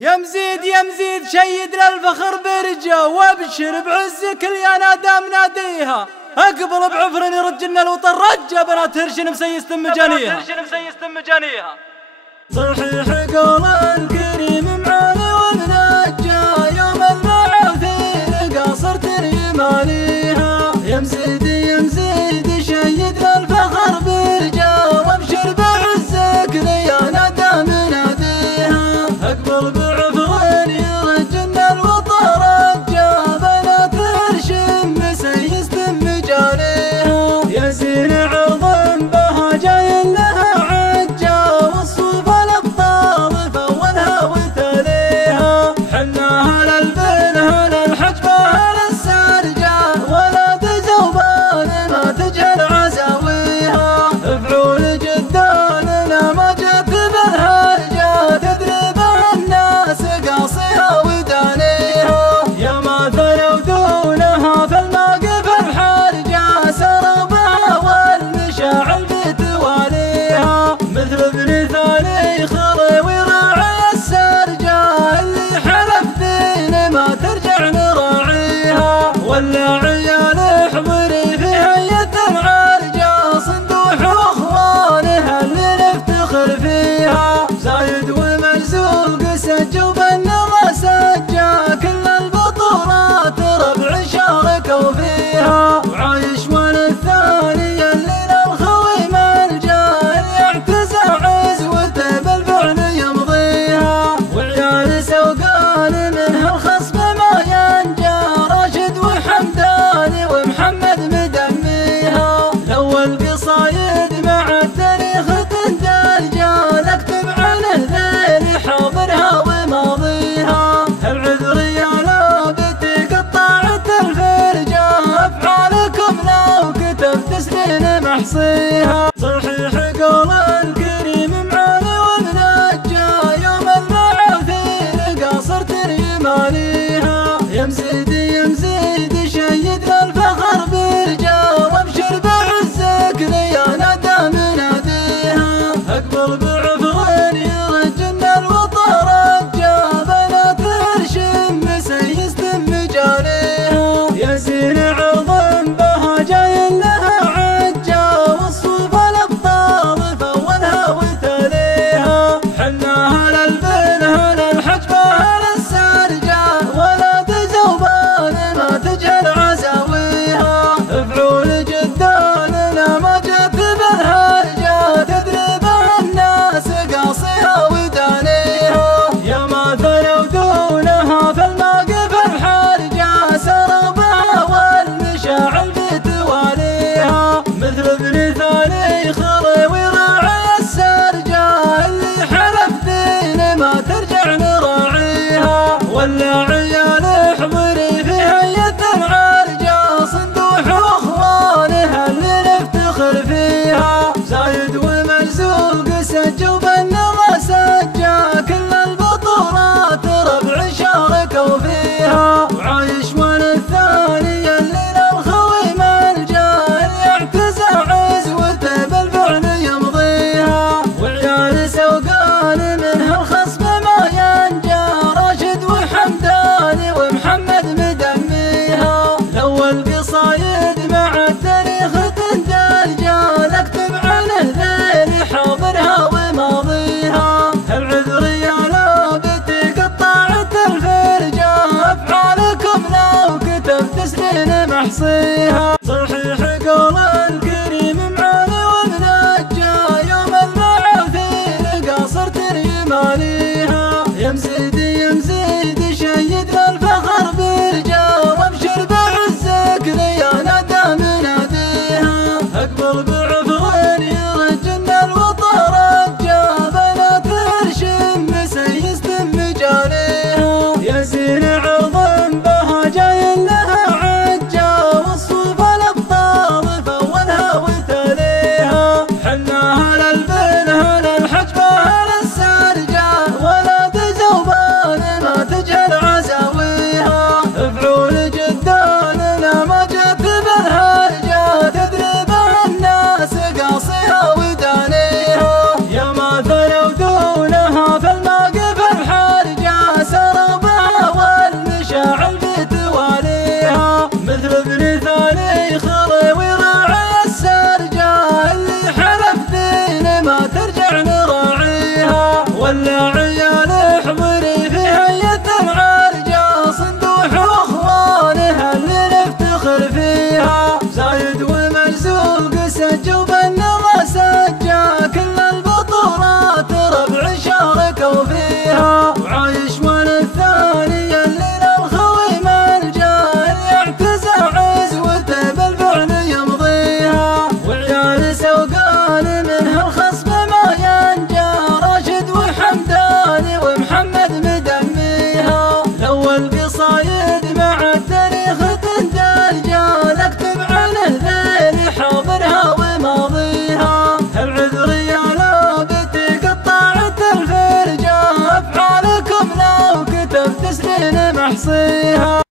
يا مزيد يا مزيد شيد للفخر برجة وابشر بعزك يا نادام ناديها اقبل بعفر يرجلنا الوطن رجة بنات هرشن مسيس مجانيها صحيح قول الكريم معاني ومنجة يوم المعاثير قاصرت يمانيها يا مزيد يا مزيد شيد للفخر برجة وابشر بعزك يا نادام ناديها اقبل بعفر يرجلنا الوطن رجة بنات هرشن مسيس مجانيها يا زين عظم بها جاي لها عجة والصوف الابطال فولها وتليها حناها للبنها للحجبة للسرجة ولا تزوبان ما تجهل عزاويها فعول جدان ما جت بالهرجة تدري بها الناس قاصيها ودانيها يا ما ثنوا دونها في الموقف الحرجة سروا بها والمشاعل بتواليها مثل ابن ثاني خلي وراعي السرجة اللي حلف دين ما ترجع نراعيها ولا عيال حضري في هيئة العرجة صندوح واخوانها اللي نفتخر فيها زايد ومرزوق سجوا بالنظى سجة كل البطولات ربع شاركوا فيها وعايش وانا الثاني اللي للخوي ملجا يعتزع عزوته بالفعل يمضيها وعيال سوقان منها الخصم ما ينجا راشد وحمداني ومحمد مدميها الاول قصايد مع التاريخ تندرجا نكتب عنه ذيل حاضرها وماضيها العذر يا لابتي قطعت الفرجة افعالكم لو كتبت سنين محصيها صحيح قول الكريم معاني ومنجة يوم المعاثير قاصرت يمانيها يا مزيد يا مزيد شيد للفخر برجة وابشر بعزك يا نادام ناديها اقبل بعفر يرجلنا الوطن رجة بنات هرشم مسيس مجانيها يا زين عظم بها جاي لها عجة والصوف الابطال فولها وتليها حناها للبنها للحجبة للسرجة ولا تزوبان ما تجهل عزاويها فعول جدان ما جت بالهرجة تدري بها الناس قاصيها ودانيها يا ما ثنوا دونها في الموقف الحرجة سروا بها والمشاعل بتواليها مثل ابن ثاني خلي وراعي السرجة اللي حلف دين ما ترجع نراعيها ولا عيال حضري في هيئة العرجة صندوح واخوانها اللي نفتخر فيها زايد ومرزوق سجوا بالنظى سجة كل البطولات ربع شاركوا فيها وعايش وانا الثاني اللي للخوي ملجا يعتزع عزوته بالفعل يمضيها وعيال سوقان منها الخصم ما ينجا راشد وحمداني ومحمد مدميها الاول قصايد مع التاريخ تندرجا نكتب عنه ذيل حاضرها وماضيها العذر يا لابتي قطعت الفرجة افعالكم لو كتبت سنين محصيها صحيح قول الكريم معاني ومنجة يوم المعاثير قاصرت يمانيها يا مزيد يا مزيد شيد للفخر برجة وابشر بعزك يا نادام ناديها اقبل بعفر يرجلنا الوطن رجة بنات هرشم مسيس مجانيها يا زين عظم بها جاي لها عجة والصوف الابطال فولها وتليها حناها للبنها للحجبة للسرجة ولا تزوبان نحصيها.